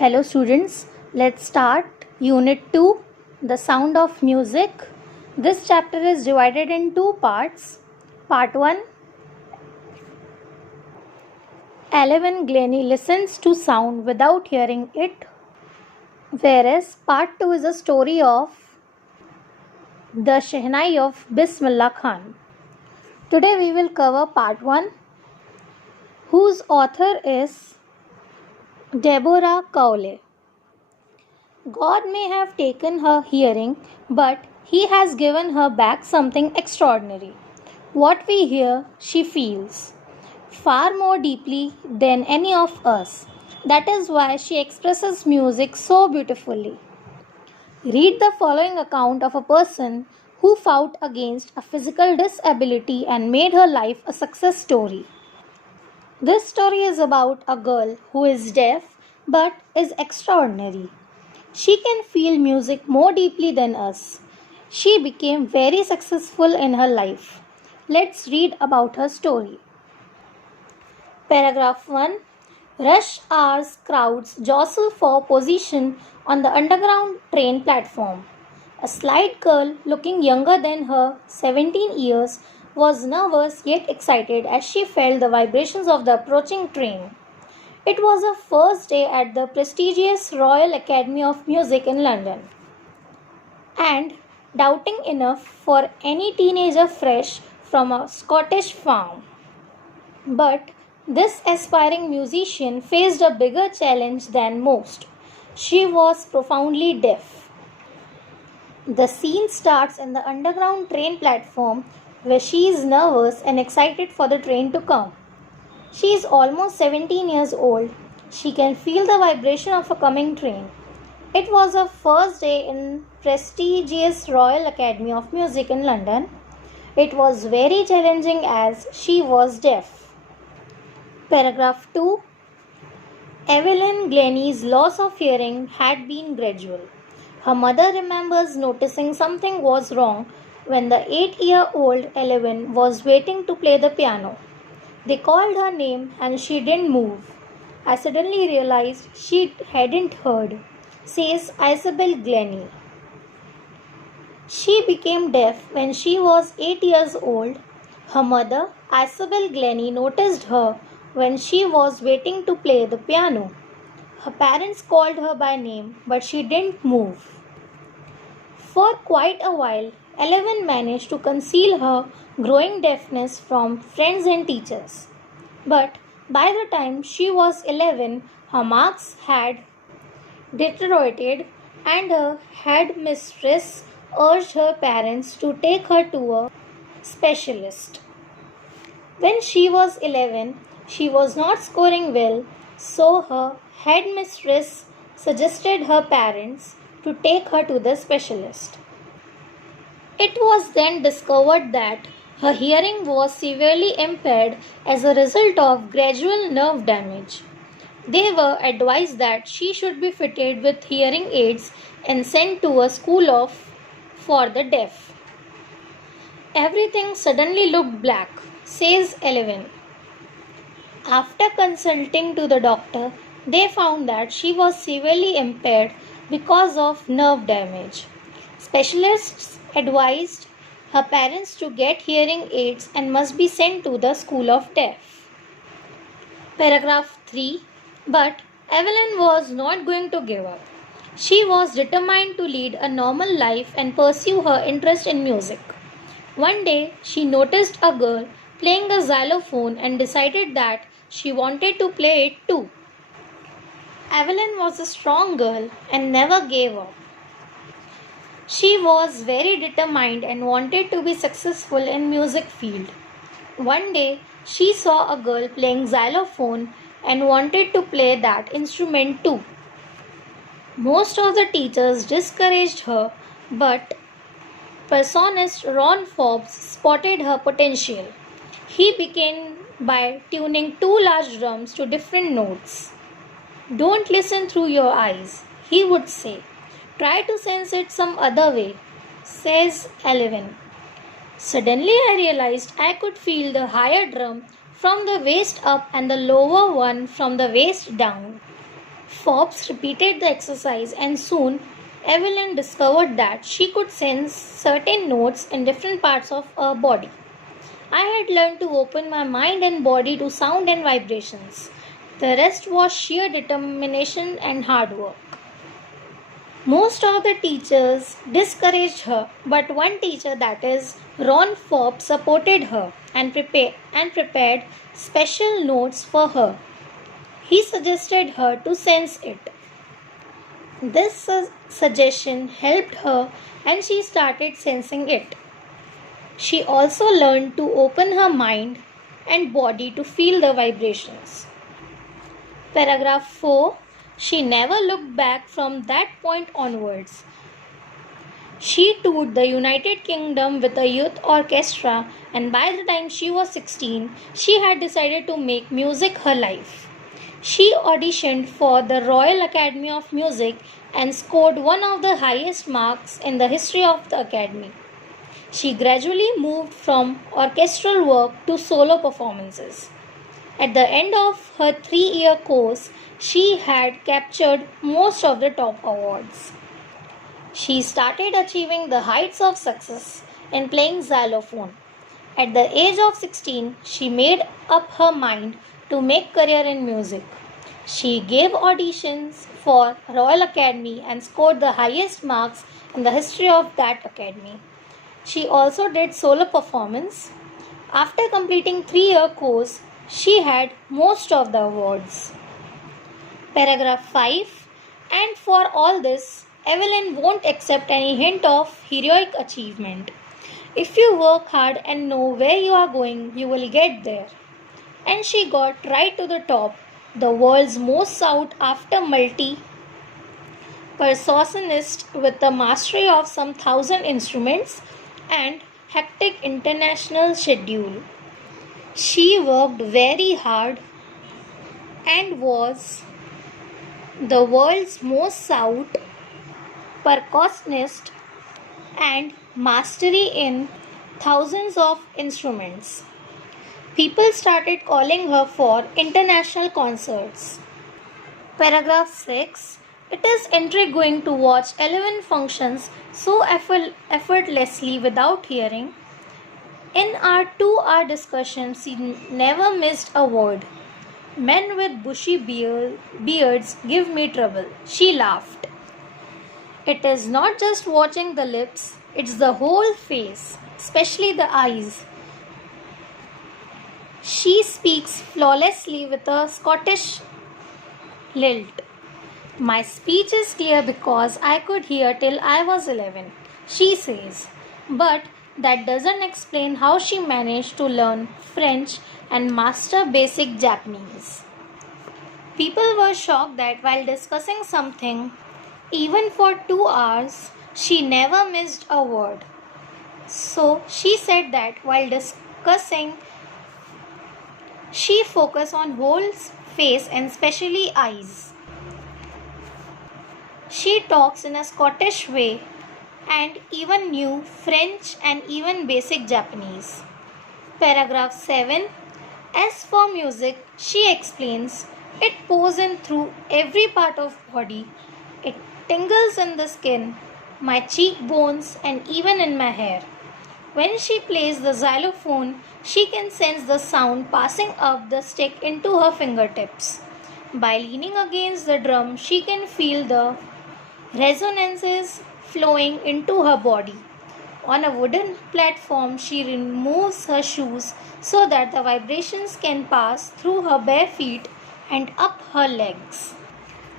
Hello students, let's start Unit 2, The Sound of Music. This chapter is divided in two parts. Part 1, Eleven Glennie listens to sound without hearing it, whereas Part 2 is a story of the Shehnai of Bismillah Khan. Today we will cover Part 1, whose author is Deborah Cowley. God may have taken her hearing, but He has given her back something extraordinary. What we hear, she feels far more deeply than any of us. That is why she expresses music so beautifully. Read the following account of a person who fought against a physical disability and made her life a success story. This story is about a girl who is deaf but is extraordinary. She can feel music more deeply than us. She became very successful in her life. Let's read about her story. Paragraph 1. Rush hours crowds jostle for position on the underground train platform. A slight girl looking younger than her 17 years was nervous yet excited as she felt the vibrations of the approaching train. It was her first day at the prestigious Royal Academy of Music in London, and doubting enough for any teenager fresh from a Scottish farm. But this aspiring musician faced a bigger challenge than most. She was profoundly deaf. The scene starts in the underground train platform where she is nervous and excited for the train to come. She is almost 17 years old. She can feel the vibration of a coming train. It was her first day in prestigious Royal Academy of Music in London. It was very challenging as she was deaf. Paragraph 2. Evelyn Glennie's loss of hearing had been gradual. Her mother remembers noticing something was wrong when the 8-year-old Evelyn was waiting to play the piano. They called her name and she didn't move. I suddenly realized she hadn't heard, says Isabel Glennie. She became deaf when she was 8 years old. Her mother, Isabel Glennie, noticed her when she was waiting to play the piano. Her parents called her by name, but she didn't move. For quite a while, Eleven managed to conceal her growing deafness from friends and teachers. But by the time she was 11, her marks had deteriorated and her headmistress urged her parents to take her to a specialist. When she was 11, she was not scoring well, so her headmistress suggested her parents to take her to the specialist. It was then discovered that her hearing was severely impaired as a result of gradual nerve damage. They were advised that she should be fitted with hearing aids and sent to a school for the deaf. Everything suddenly looked black, says Eleven. After consulting to the doctor, they found that she was severely impaired because of nerve damage. Specialists advised her parents to get hearing aids and must be sent to the School of Deaf. Paragraph 3. But Evelyn was not going to give up. She was determined to lead a normal life and pursue her interest in music. One day, she noticed a girl playing a xylophone and decided that she wanted to play it too. Evelyn was a strong girl and never gave up. She was very determined and wanted to be successful in music field. One day, she saw a girl playing xylophone and wanted to play that instrument too. Most of the teachers discouraged her, but percussionist Ron Forbes spotted her potential. He began by tuning two large drums to different notes. Don't listen through your eyes, he would say. Try to sense it some other way, says Eleven. Suddenly I realized I could feel the higher drum from the waist up and the lower one from the waist down. Forbes repeated the exercise, and soon Evelyn discovered that she could sense certain notes in different parts of her body. I had learned to open my mind and body to sound and vibrations. The rest was sheer determination and hard work. Most of the teachers discouraged her, but one teacher, that is Ron Forbes, supported her and prepared special notes for her. He suggested her to sense it. This suggestion helped her and she started sensing it. She also learned to open her mind and body to feel the vibrations. Paragraph 4. She never looked back from that point onwards. She toured the United Kingdom with a youth orchestra, and by the time she was 16, she had decided to make music her life. She auditioned for the Royal Academy of Music and scored one of the highest marks in the history of the Academy. She gradually moved from orchestral work to solo performances. At the end of her 3-year course, she had captured most of the top awards. She started achieving the heights of success in playing xylophone. At the age of 16, she made up her mind to make career in music. She gave auditions for Royal Academy and scored the highest marks in the history of that academy. She also did solo performance. After completing 3-year course, she had most of the awards. Paragraph 5. And for all this, Evelyn won't accept any hint of heroic achievement. If you work hard and know where you are going, you will get there. And she got right to the top, the world's most sought after multi-percussionist with the mastery of some 1,000 instruments and hectic international schedule. She worked very hard and was the world's most sought percussionist and mastery in thousands of instruments. People started calling her for international concerts. Paragraph 6. It is intriguing to watch 11 functions so effortlessly without hearing. In our 2-hour discussion, she never missed a word. Men with bushy beards give me trouble. She laughed. It is not just watching the lips, it's the whole face, especially the eyes. She speaks flawlessly with a Scottish lilt. My speech is clear because I could hear till I was 11, she says. But that doesn't explain how she managed to learn French and master basic Japanese. People were shocked that while discussing something, even for 2 hours, she never missed a word. So she said that while discussing, she focused on whole face and especially eyes. She talks in a Scottish way and even knew French and even basic Japanese. Paragraph 7. As for music, she explains, it pours in through every part of body. It tingles in the skin, my cheekbones and even in my hair. When she plays the xylophone, she can sense the sound passing up the stick into her fingertips. By leaning against the drum, she can feel the resonances flowing into her body. On a wooden platform, she removes her shoes so that the vibrations can pass through her bare feet and up her legs.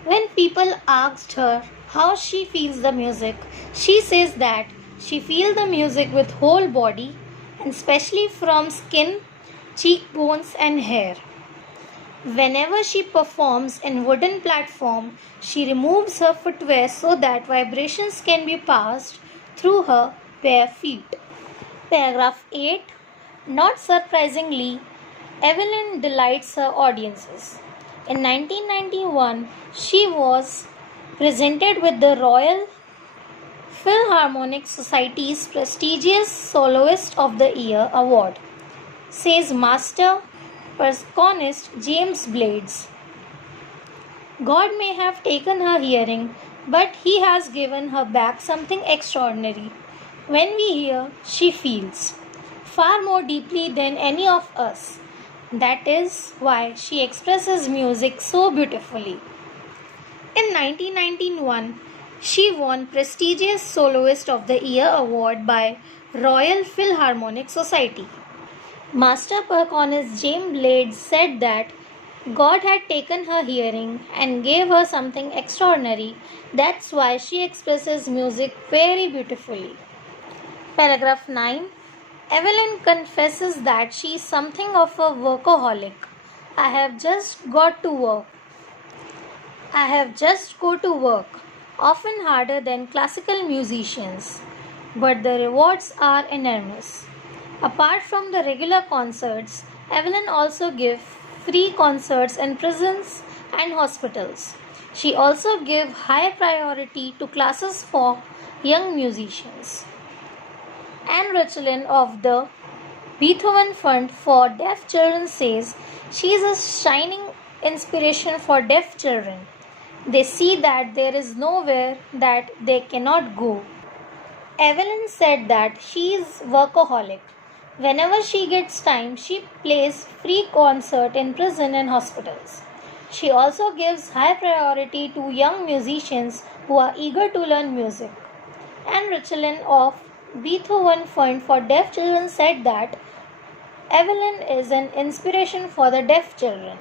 When people asked her how she feels the music, she says that she feels the music with whole body and especially from skin, cheekbones and hair. Whenever she performs in wooden platform, she removes her footwear so that vibrations can be passed through her bare feet. Paragraph 8. Not surprisingly, Evelyn delights her audiences. In 1991, she was presented with the Royal Philharmonic Society's prestigious Soloist of the Year award, says master percussionist James Blades. God may have taken her hearing, but He has given her back something extraordinary. When we hear, she feels far more deeply than any of us. That is why she expresses music so beautifully. In 1991, she won prestigious Soloist of the Year award by Royal Philharmonic Society. Master percussionist James Blades said that God had taken her hearing and gave her something extraordinary. That's why she expresses music very beautifully. Paragraph 9. Evelyn confesses that she is something of a workaholic. I have just got to work. I have just go to work, often harder than classical musicians, but the rewards are enormous. Apart from the regular concerts, Evelyn also gives free concerts in prisons and hospitals. She also gives high priority to classes for young musicians. Anne Richlin of the Beethoven Fund for Deaf Children says she is a shining inspiration for deaf children. They see that there is nowhere that they cannot go. Evelyn said that she is workaholic. Whenever she gets time, she plays free concert in prison and hospitals. She also gives high priority to young musicians who are eager to learn music. Anne Richlin of Beethoven Fund for Deaf Children said that Evelyn is an inspiration for the deaf children.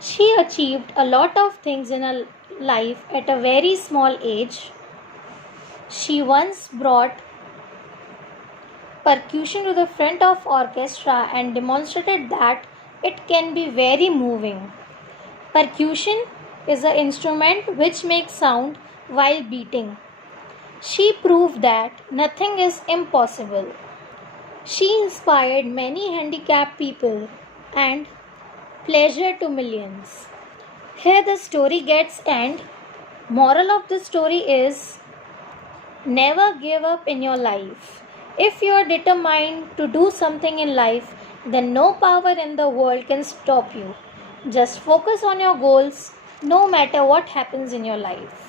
She achieved a lot of things in her life at a very small age. She once brought percussion to the front of orchestra and demonstrated that it can be very moving. Percussion is an instrument which makes sound while beating. She proved that nothing is impossible. She inspired many handicapped people and pleasure to millions. Here the story gets end. Moral of the story is never give up in your life. If you are determined to do something in life, then no power in the world can stop you. Just focus on your goals no matter what happens in your life.